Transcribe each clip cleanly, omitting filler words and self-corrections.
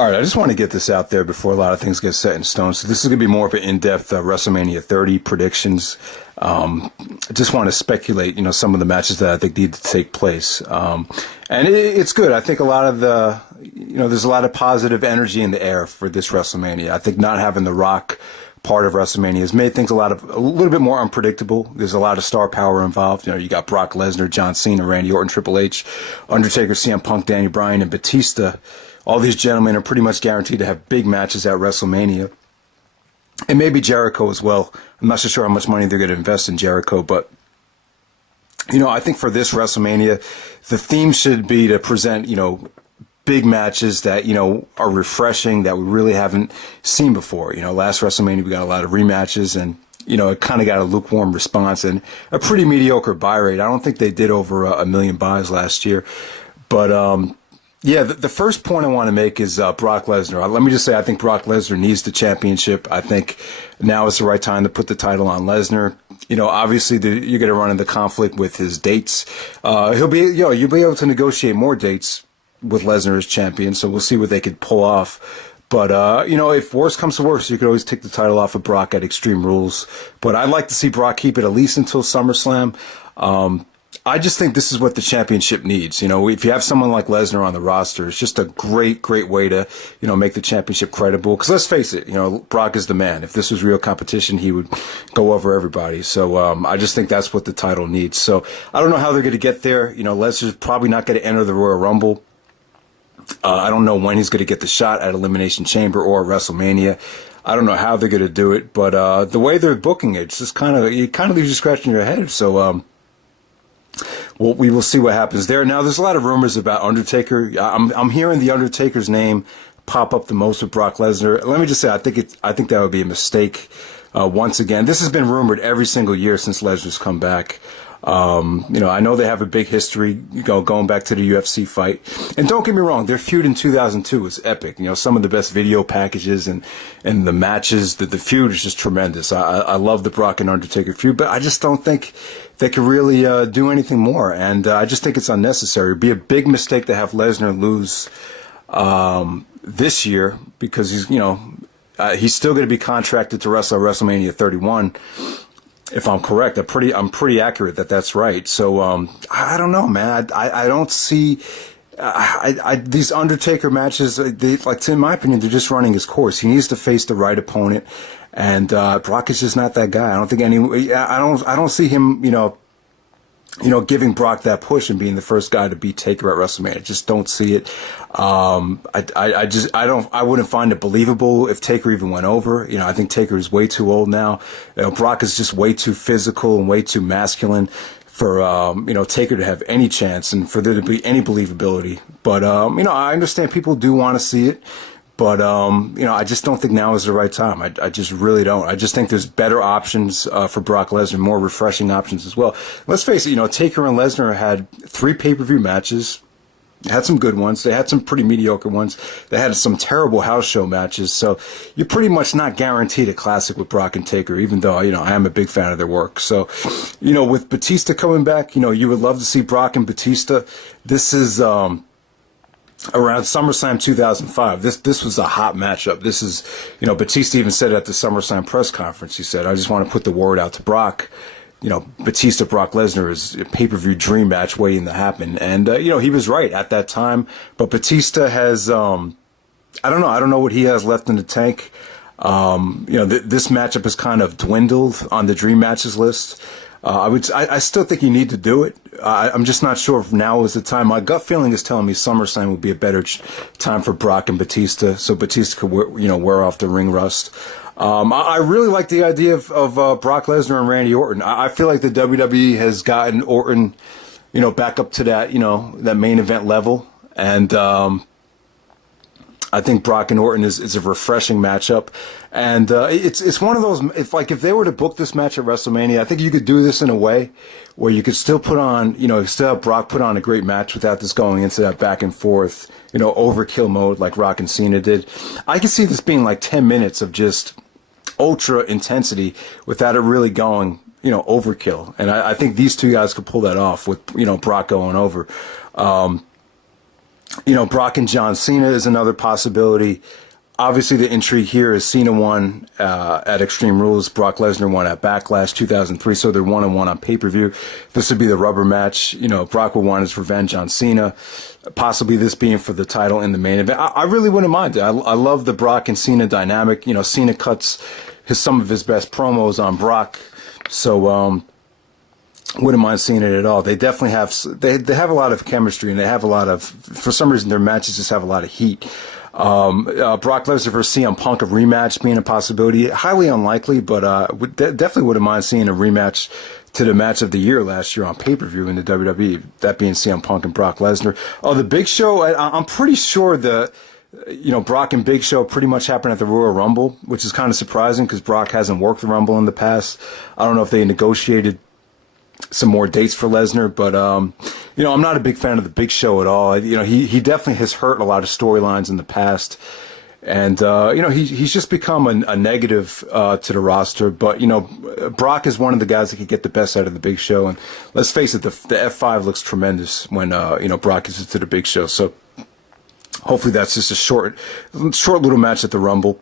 All right, I just want to get this out there before a lot of things get set in stone. So this is going to be more of an in-depth WrestleMania 30 predictions. I just want to speculate, some of the matches that I think need to take place. And it's good. I think a lot of there's a lot of positive energy in the air for this WrestleMania. I think not having The Rock part of WrestleMania has made things a little bit more unpredictable. There's a lot of star power involved. You got Brock Lesnar, John Cena, Randy Orton, Triple H, Undertaker, CM Punk, Daniel Bryan, and Batista. All these gentlemen are pretty much guaranteed to have big matches at WrestleMania. And maybe Jericho as well. I'm not so sure how much money they're going to invest in Jericho, but, I think for this WrestleMania, the theme should be to present, big matches that, are refreshing, that we really haven't seen before. Last WrestleMania, we got a lot of rematches, and, it kind of got a lukewarm response and a pretty mediocre buy rate. I don't think they did over a million buys last year. But, yeah, the first point I want to make is Brock Lesnar. Let me just say I think Brock Lesnar needs the championship. I think now is the right time to put the title on Lesnar. Obviously you're going to run into conflict with his dates. You'll be able to negotiate more dates with Lesnar as champion, so we'll see what they could pull off. But, if worse comes to worse, you could always take the title off of Brock at Extreme Rules. But I'd like to see Brock keep it at least until SummerSlam. I just think this is what the championship needs. If you have someone like Lesnar on the roster, it's just a great way to, make the championship credible. Because let's face it, Brock is the man. If this was real competition, he would go over everybody. So I just think that's what the title needs. So I don't know how they're going to get there. Lesnar's probably not going to enter the Royal Rumble. I don't know when he's going to get the shot at Elimination Chamber or WrestleMania. I don't know how they're going to do it. But the way they're booking it, it's just it kind of leaves you scratching your head. So well, we will see what happens there. Now, there's a lot of rumors about Undertaker. I'm hearing the Undertaker's name pop up the most with Brock Lesnar. Let me just say, I think that would be a mistake. Once again, this has been rumored every single year since Lesnar's come back. I know they have a big history, going back to the UFC fight. And don't get me wrong, their feud in 2002 was epic. Some of the best video packages and the matches, the feud is just tremendous. I love the Brock and Undertaker feud, but I just don't think they could really do anything more. And I just think it's unnecessary. It'd be a big mistake to have Lesnar lose this year because he's still going to be contracted to wrestle at WrestleMania 31. If I'm correct, I'm pretty accurate that that's right. So I don't know, man. I don't see these Undertaker matches. In my opinion, they're just running his course. He needs to face the right opponent, and Brock is just not that guy. I don't think I don't see him. Giving Brock that push and being the first guy to beat Taker at WrestleMania. I just don't see it. I wouldn't find it believable if Taker even went over. I think Taker is way too old now. Brock is just way too physical and way too masculine for, Taker to have any chance and for there to be any believability. But, I understand people do want to see it. But, I just don't think now is the right time. I just really don't. I just think there's better options for Brock Lesnar, more refreshing options as well. Let's face it, Taker and Lesnar had 3 pay-per-view matches. They had some good ones. They had some pretty mediocre ones. They had some terrible house show matches. So you're pretty much not guaranteed a classic with Brock and Taker, even though, I am a big fan of their work. So, with Batista coming back, you would love to see Brock and Batista. This is around SummerSlam 2005. This was a hot matchup. This is, Batista even said at the SummerSlam press conference, he said, I just want to put the word out to Brock. Batista Brock Lesnar is a pay-per-view dream match waiting to happen. And, he was right at that time. But Batista has, I don't know what he has left in the tank. This matchup has kind of dwindled on the dream matches list. I still think you need to do it. I'm just not sure if now is the time. My gut feeling is telling me SummerSlam would be a better time for Brock and Batista, so Batista could wear off the ring rust. I really like the idea of Brock Lesnar and Randy Orton. I feel like the WWE has gotten Orton, back up to that, that main event level, and I think Brock and Orton is a refreshing matchup, and it's one of those. If they were to book this match at WrestleMania, I think you could do this in a way where you could still put on, still have Brock put on a great match without this going into that back and forth, overkill mode like Rock and Cena did. I can see this being like 10 minutes of just ultra intensity without it really going, overkill, and I think these two guys could pull that off with Brock going over. Brock and John Cena is another possibility. Obviously, the intrigue here is Cena won at Extreme Rules. Brock Lesnar won at Backlash 2003, so they're 1-1 on pay-per-view. This would be the rubber match. Brock would want his revenge on Cena, possibly this being for the title in the main event. I really wouldn't mind it. I love the Brock and Cena dynamic. Cena cuts some of his best promos on Brock, so wouldn't mind seeing it at all. They definitely have they have a lot of chemistry, and they have a lot of, for some reason, their matches just have a lot of heat. Brock Lesnar versus CM Punk, a rematch being a possibility. Highly unlikely, but definitely wouldn't mind seeing a rematch to the match of the year last year on pay-per-view in the WWE, that being CM Punk and Brock Lesnar. The Big Show, I'm pretty sure Brock and Big Show pretty much happened at the Royal Rumble, which is kind of surprising because Brock hasn't worked the Rumble in the past. I don't know if they negotiated some more dates for Lesnar, but I'm not a big fan of the Big Show at all. He definitely has hurt a lot of storylines in the past, and he's just become a negative to the roster. But Brock is one of the guys that could get the best out of the Big Show, and let's face it, the F5 looks tremendous when Brock gets into the Big Show. So hopefully that's just a short little match at the Rumble.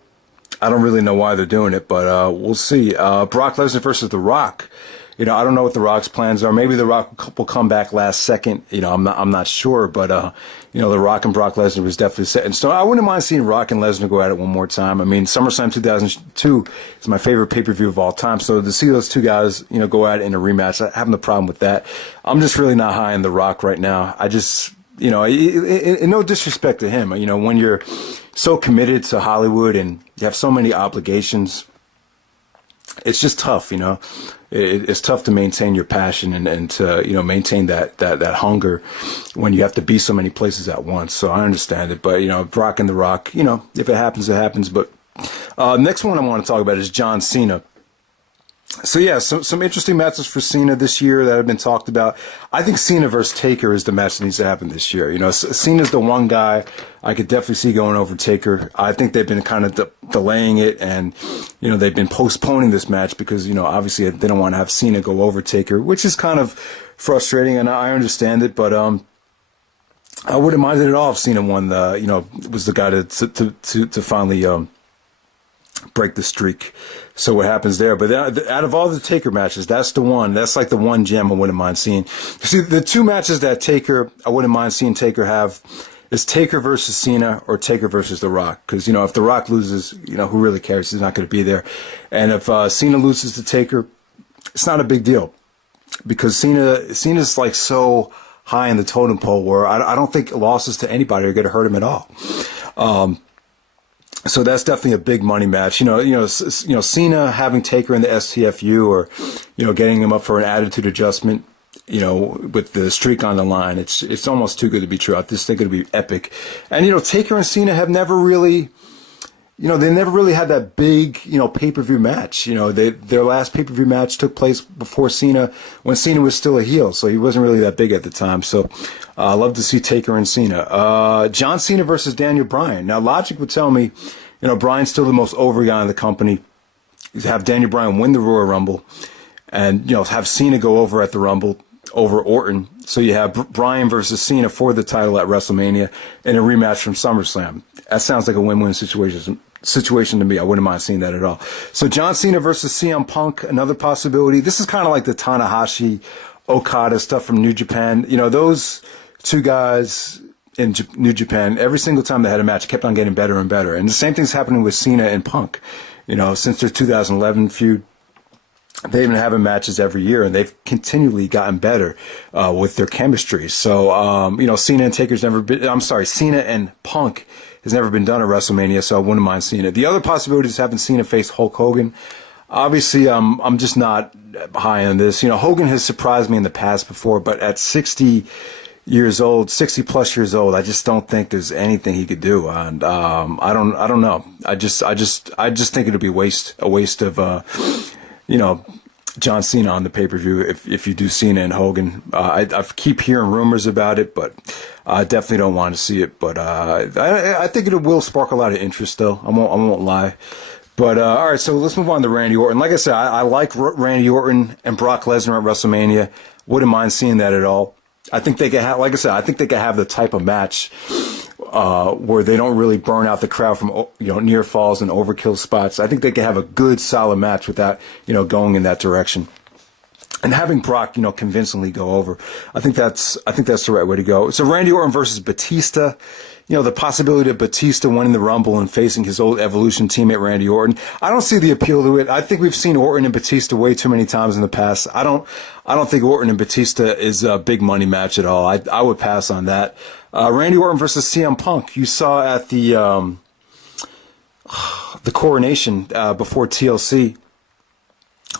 I don't really know why they're doing it, but we'll see. Brock Lesnar versus The Rock. I don't know what The Rock's plans are. Maybe The Rock will come back last second. I'm not sure, but The Rock and Brock Lesnar was definitely set in stone. I wouldn't mind seeing Rock and Lesnar go at it one more time. I mean, SummerSlam 2002 is my favorite pay-per-view of all time. So to see those two guys, go at it in a rematch, I have no problem with that. I'm just really not high on The Rock right now. I just, no disrespect to him. When you're so committed to Hollywood and you have so many obligations, it's just tough, It's tough to maintain your passion and to, maintain that hunger when you have to be so many places at once. So I understand it. But, Brock and The Rock, if it happens, it happens. But next one I want to talk about is John Cena. So, yeah, some interesting matches for Cena this year that have been talked about. I think Cena versus Taker is the match that needs to happen this year. Cena's the one guy I could definitely see going over Taker. I think they've been kind of delaying it, and, they've been postponing this match because, obviously they don't want to have Cena go over Taker, which is kind of frustrating, and I understand it, but I wouldn't mind it at all if Cena won was the guy to finally break the streak. So what happens there? But out of all the Taker matches, that's the one. That's like the one gem I wouldn't mind seeing. See, the two matches that I wouldn't mind seeing Taker have is Taker versus Cena or Taker versus The Rock. Because, if The Rock loses, who really cares? He's not going to be there. And if Cena loses to Taker, it's not a big deal. Because Cena's like so high in the totem pole where I don't think losses to anybody are going to hurt him at all. So that's definitely a big money match. Cena having Taker in the STFU or, getting him up for an attitude adjustment, with the streak on the line. It's almost too good to be true. I just think it'll be epic. And, Taker and Cena have never really, they never really had that big, pay-per-view match. Their last pay-per-view match took place before Cena, when Cena was still a heel, so he wasn't really that big at the time. So I love to see Taker and Cena. John Cena versus Daniel Bryan. Now, logic would tell me, Bryan's still the most over guy in the company. Have Daniel Bryan win the Royal Rumble and, have Cena go over at the Rumble over Orton. So you have Bryan versus Cena for the title at WrestleMania and a rematch from SummerSlam. That sounds like a win-win situation to me. I wouldn't mind seeing that at all. So John Cena versus CM Punk, another possibility. This is kind of like the Tanahashi, Okada stuff from New Japan. Those two guys in New Japan, every single time they had a match, kept on getting better and better. And the same thing's happening with Cena and Punk. Since their 2011 feud, they've been having matches every year, and they've continually gotten better with their chemistry. So, Cena and Punk has never been done at WrestleMania, so I wouldn't mind seeing it. The other possibility is having Cena face Hulk Hogan. Obviously, I'm just not high on this. Hogan has surprised me in the past before, but at 60 plus years old, I just don't think there's anything he could do. And I don't know. I just think it'll be a waste of John Cena on the pay-per-view if you do Cena and Hogan. I keep hearing rumors about it, but I definitely don't want to see it. But I think it will spark a lot of interest, though. I won't lie. But all right, so let's move on to Randy Orton. Like I said, I like Randy Orton and Brock Lesnar at WrestleMania. Wouldn't mind seeing that at all. I think they could have, like I said, I think they could have the type of match where they don't really burn out the crowd from, near falls and overkill spots. I think they can have a good, solid match without, going in that direction. And having Brock, convincingly go over, I think that's the right way to go. So Randy Orton versus Batista, the possibility of Batista winning the Rumble and facing his old Evolution teammate Randy Orton. I don't see the appeal to it. I think we've seen Orton and Batista way too many times in the past. I don't think Orton and Batista is a big money match at all. I would pass on that. Randy Orton versus CM Punk. You saw at the coronation before TLC.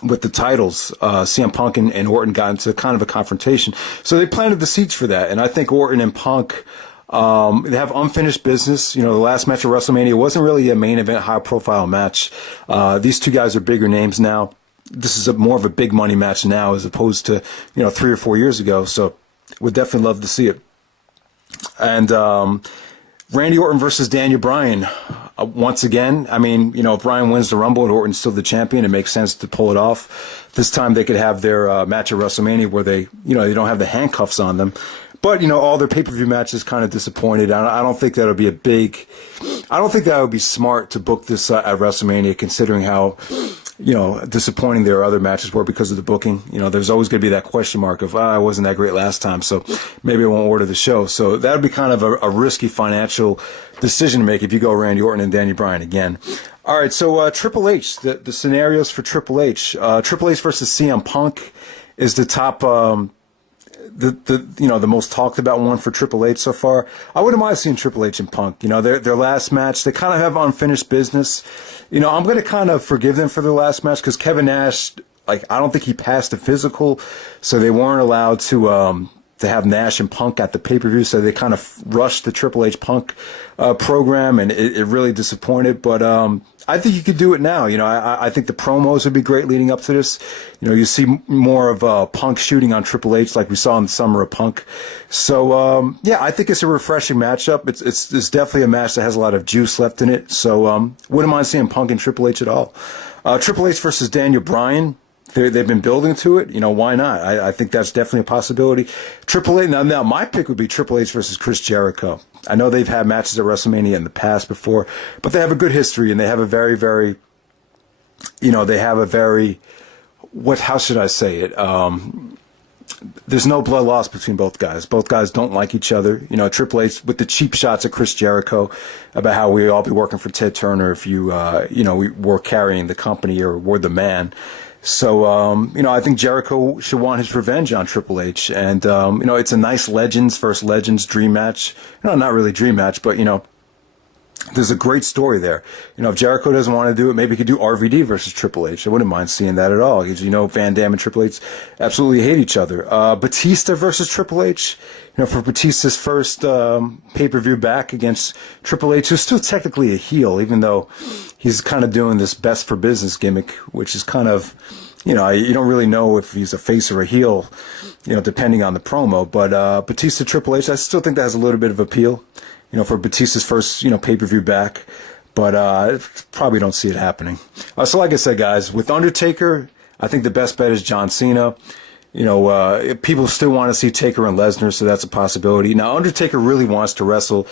With the titles, CM Punk and Orton got into kind of a confrontation. So they planted the seeds for that. And I think Orton and Punk, they have unfinished business. The last match of WrestleMania wasn't really a main event, high profile match. These two guys are bigger names now. This is more of a big money match now as opposed to, 3 or 4 years ago. So would definitely love to see it. And, Randy Orton versus Daniel Bryan. Once again, if Bryan wins the Rumble and Orton's still the champion, it makes sense to pull it off. This time they could have their match at WrestleMania where they don't have the handcuffs on them. But, all their pay-per-view matches kind of disappointed. I don't think that would be smart to book this at WrestleMania considering how, disappointing their other matches were because of the booking. There's always going to be that question mark of, I wasn't that great last time, so maybe I won't order the show. So that would be kind of a risky financial decision to make if you go Randy Orton and Daniel Bryan again. All right, so Triple H, the scenarios for Triple H. Triple H versus CM Punk is the top, the most talked about one for Triple H so far. I wouldn't mind seeing Triple H and Punk. Their last match, they kind of have unfinished business. I'm going to kind of forgive them for their last match because Kevin Nash, I don't think he passed the physical, so they weren't allowed to have Nash and Punk at the pay-per-view, so they kind of rushed the Triple H Punk program, and it really disappointed. But I think you could do it now. I think the promos would be great leading up to this. You see more of Punk shooting on Triple H like we saw in the Summer of Punk. So, I think it's a refreshing matchup. It's definitely a match that has a lot of juice left in it. So wouldn't mind seeing Punk and Triple H at all. Triple H versus Daniel Bryan. They've been building to it. Why not? I think that's definitely a possibility. Triple H. Now my pick would be Triple H versus Chris Jericho. I know they've had matches at WrestleMania in the past before, but they have a good history and they have a very, very, how should I say it? There's no blood loss between both guys. Both guys don't like each other. Triple H with the cheap shots at Chris Jericho about how we all be working for Ted Turner if you, we were carrying the company or were the man. So, I think Jericho should want his revenge on Triple H. And, it's a nice Legends versus Legends dream match. Not really dream match, but, there's a great story there. If Jericho doesn't want to do it, maybe he could do RVD versus Triple H. I wouldn't mind seeing that at all. Because, Van Damme and Triple H absolutely hate each other. Batista versus Triple H. For Batista's first pay-per-view back against Triple H, who's still technically a heel, even though he's kind of doing this best for business gimmick, which is kind of, you don't really know if he's a face or a heel, depending on the promo. But Batista Triple H, I still think that has a little bit of appeal, for Batista's first, pay-per-view back. But probably don't see it happening. So like I said, guys, with Undertaker, I think the best bet is John Cena. People still want to see Taker and Lesnar, so that's a possibility. Now, Undertaker really wants to wrestle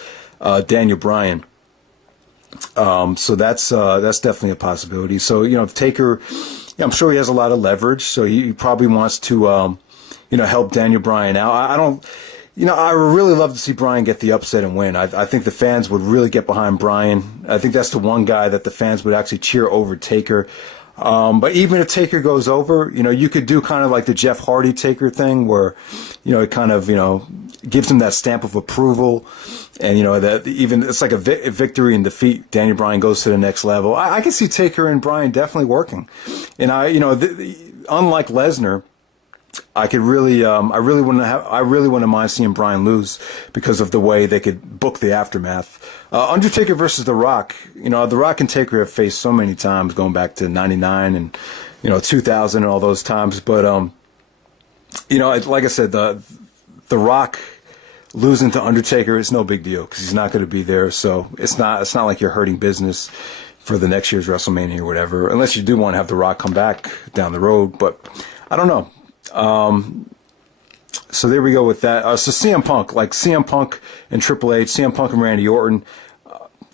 Daniel Bryan. So that's definitely a possibility. So, if Taker, I'm sure he has a lot of leverage, so he probably wants to, help Daniel Bryan out. I don't, I would really love to see Bryan get the upset and win. I think the fans would really get behind Bryan. I think that's the one guy that the fans would actually cheer over Taker. But even if Taker goes over, you could do kind of like the Jeff Hardy Taker thing where, it kind of, gives him that stamp of approval. And, that even it's like a victory and defeat. Daniel Bryan goes to the next level. I can see Taker and Bryan definitely working. And unlike Lesnar, I really wouldn't mind seeing Bryan lose because of the way they could book the aftermath. Undertaker versus The Rock. The Rock and Taker have faced so many times going back to 99 and, 2000 and all those times. But, like I said, The Rock losing to Undertaker is no big deal because he's not going to be there. So it's not like you're hurting business for the next year's WrestleMania or whatever, unless you do want to have The Rock come back down the road. But I don't know. So there we go with that. So CM Punk, like CM Punk and Triple H, CM Punk and Randy Orton,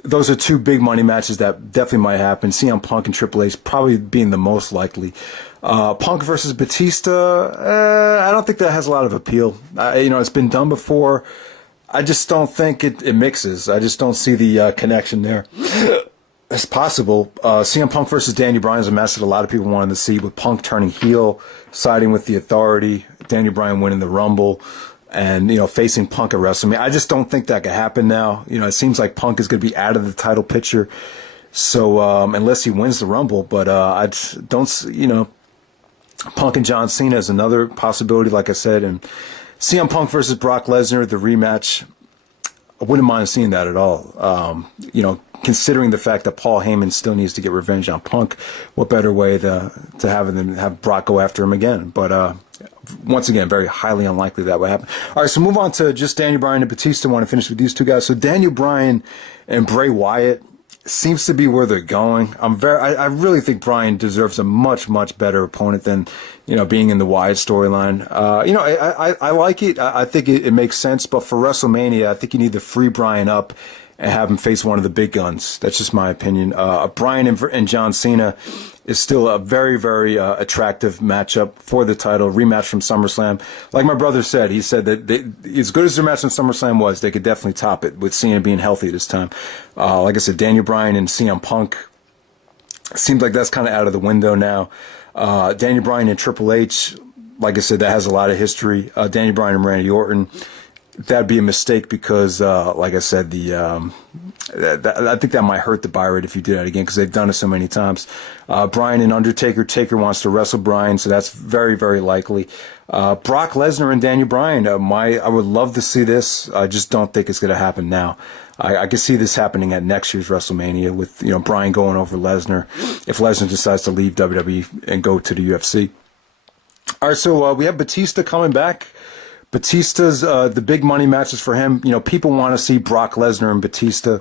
those are two big money matches that definitely might happen. CM Punk and Triple H probably being the most likely. Punk versus Batista, I don't think that has a lot of appeal. It's been done before. I just don't think it mixes. I just don't see the connection there. It's possible. CM Punk versus Daniel Bryan is a match that a lot of people wanted to see, with Punk turning heel, siding with the Authority, Daniel Bryan winning the Rumble, and facing Punk at WrestleMania. I just don't think that could happen now. It seems like Punk is going to be out of the title picture, so unless he wins the Rumble. But I just don't. Punk and John Cena is another possibility, like I said, and CM Punk versus Brock Lesnar, the rematch. I wouldn't mind seeing that at all. Considering the fact that Paul Heyman still needs to get revenge on Punk, what better way to have Brock go after him again? But once again, very highly unlikely that would happen. All right, so move on to just Daniel Bryan and Batista. I want to finish with these two guys. So Daniel Bryan and Bray Wyatt seems to be where they're going. I really think Bryan deserves a much, much better opponent than being in the Wyatt storyline. I like it. I think it makes sense. But for WrestleMania, I think you need to free Bryan up and have him face one of the big guns. That's just my opinion. Bryan and John Cena is still a very, very attractive matchup for the title. Rematch from SummerSlam. Like my brother said, he said that as good as their match from SummerSlam was, they could definitely top it with Cena being healthy this time. Like I said, Daniel Bryan and CM Punk, seems like that's kind of out of the window now. Daniel Bryan and Triple H, like I said, that has a lot of history. Daniel Bryan and Randy Orton, that'd be a mistake because, like I said, I think that might hurt the buy rate if you do that again, because they've done it so many times. Bryan and Undertaker. Taker wants to wrestle Bryan, so that's very, very likely. Brock Lesnar and Daniel Bryan. I would love to see this. I just don't think it's going to happen now. I can see this happening at next year's WrestleMania with Bryan going over Lesnar if Lesnar decides to leave WWE and go to the UFC. All right, so we have Batista coming back. Batista's the big money matches for him. People want to see Brock Lesnar and Batista.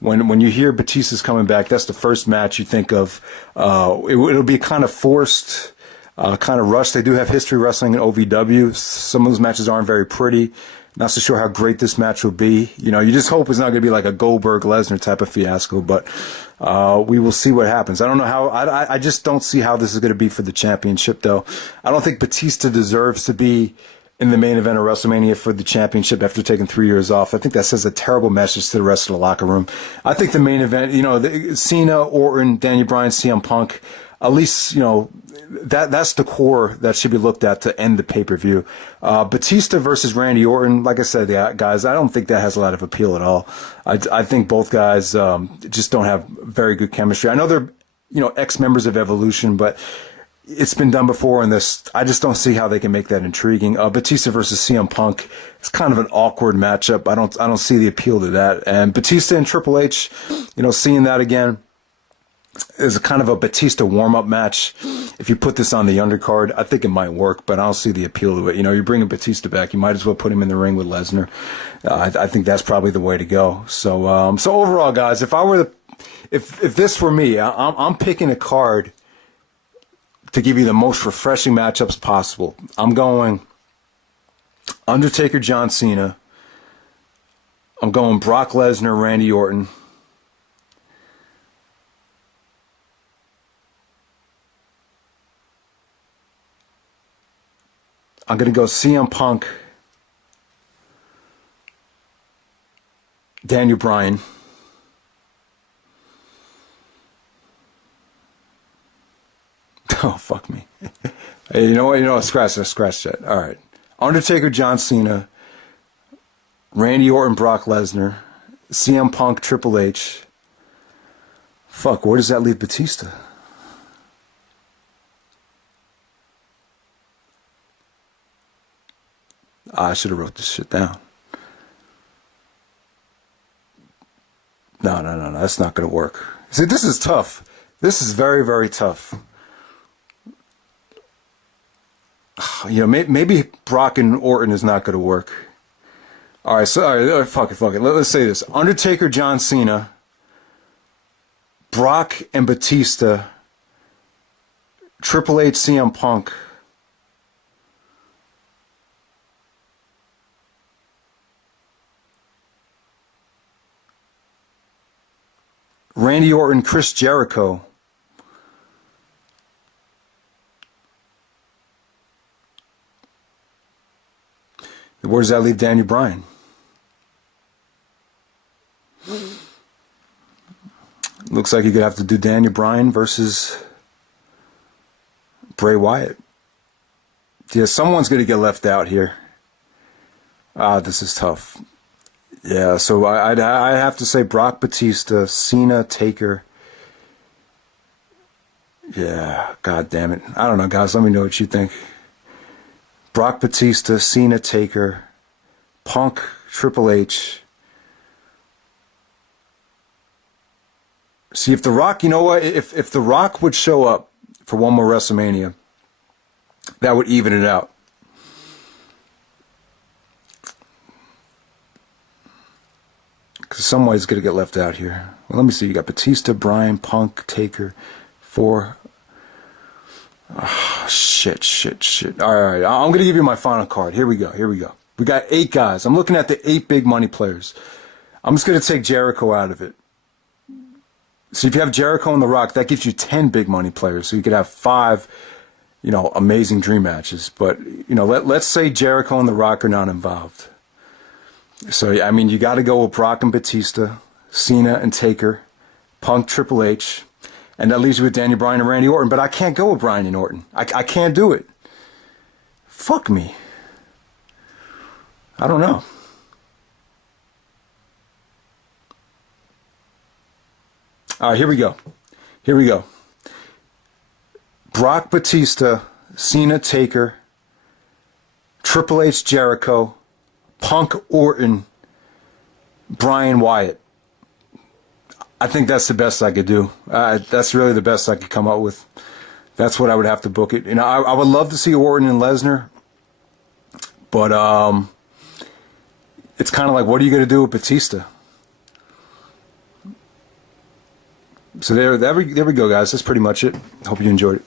When you hear Batista's coming back, that's the first match you think of. It'll be kind of forced, kind of rushed. They do have history wrestling in OVW. Some of those matches aren't very pretty. Not so sure how great this match will be. You just hope it's not going to be like a Goldberg-Lesnar type of fiasco, but we will see what happens. I don't know how. I just don't see how this is going to be for the championship, though. I don't think Batista deserves to be in the main event of WrestleMania for the championship after taking 3 years off. I think that sends a terrible message to the rest of the locker room. I think the main event, Cena, Orton, Daniel Bryan, CM Punk, at least, that's the core that should be looked at to end the pay-per-view. Batista versus Randy Orton, like I said, guys, I don't think that has a lot of appeal at all. I think both guys just don't have very good chemistry. I know they're, ex-members of Evolution, but it's been done before, and I just don't see how they can make that intriguing. Batista versus CM Punk, it's kind of an awkward matchup. I don't see the appeal to that. And Batista and Triple H, seeing that again is a kind of a Batista warm-up match. If you put this on the undercard, I think it might work, but I don't see the appeal to it. You're bringing Batista back, you might as well put him in the ring with Lesnar. I think that's probably the way to go. So overall, guys, if this were me, I'm picking a card to give you the most refreshing matchups possible. I'm going Undertaker, John Cena. I'm going Brock Lesnar, Randy Orton. I'm going to go CM Punk, Daniel Bryan. Oh, fuck me. Hey, you know what? Scratch that. All right. Undertaker, John Cena, Randy Orton, Brock Lesnar, CM Punk, Triple H. Fuck, where does that leave Batista? I should have wrote this shit down. No, that's not going to work. See, this is tough. This is very, very tough. Maybe Brock and Orton is not going to work. All right, fuck it. Let's say this. Undertaker, John Cena, Brock and Batista, Triple H, CM Punk, Randy Orton, Chris Jericho. Where does that leave Daniel Bryan? Looks like you're going to have to do Daniel Bryan versus Bray Wyatt. Yeah, someone's going to get left out here. This is tough. Yeah, so I have to say Brock, Batista, Cena, Taker. Yeah, god damn it. I don't know, guys. Let me know what you think. Brock, Batista, Cena, Taker, Punk, Triple H. See, if The Rock, you know what? If The Rock would show up for one more WrestleMania, that would even it out. Because somebody's going to get left out here. Well, let me see. You got Batista, Bryan, Punk, Taker, 4. Oh, shit. All right. I'm going to give you my final card. Here we go. We got 8 guys. I'm looking at the 8 big money players. I'm just going to take Jericho out of it. So if you have Jericho and The Rock, that gives you 10 big money players. So you could have 5, amazing dream matches. But, let's say Jericho and The Rock are not involved. So, I mean, you got to go with Brock and Batista, Cena and Taker, Punk, Triple H, and that leaves you with Daniel Bryan and Randy Orton. But I can't go with Bryan and Orton. I can't do it. Fuck me. I don't know. All right, here we go. Brock, Batista, Cena, Taker, Triple H, Jericho, Punk, Orton, Bryan, Wyatt. I think that's the best I could do. That's really the best I could come up with. That's what I would have to book it. I would love to see Orton and Lesnar, but it's kind of like, what are you going to do with Batista? So there we go, guys. That's pretty much it. Hope you enjoyed it.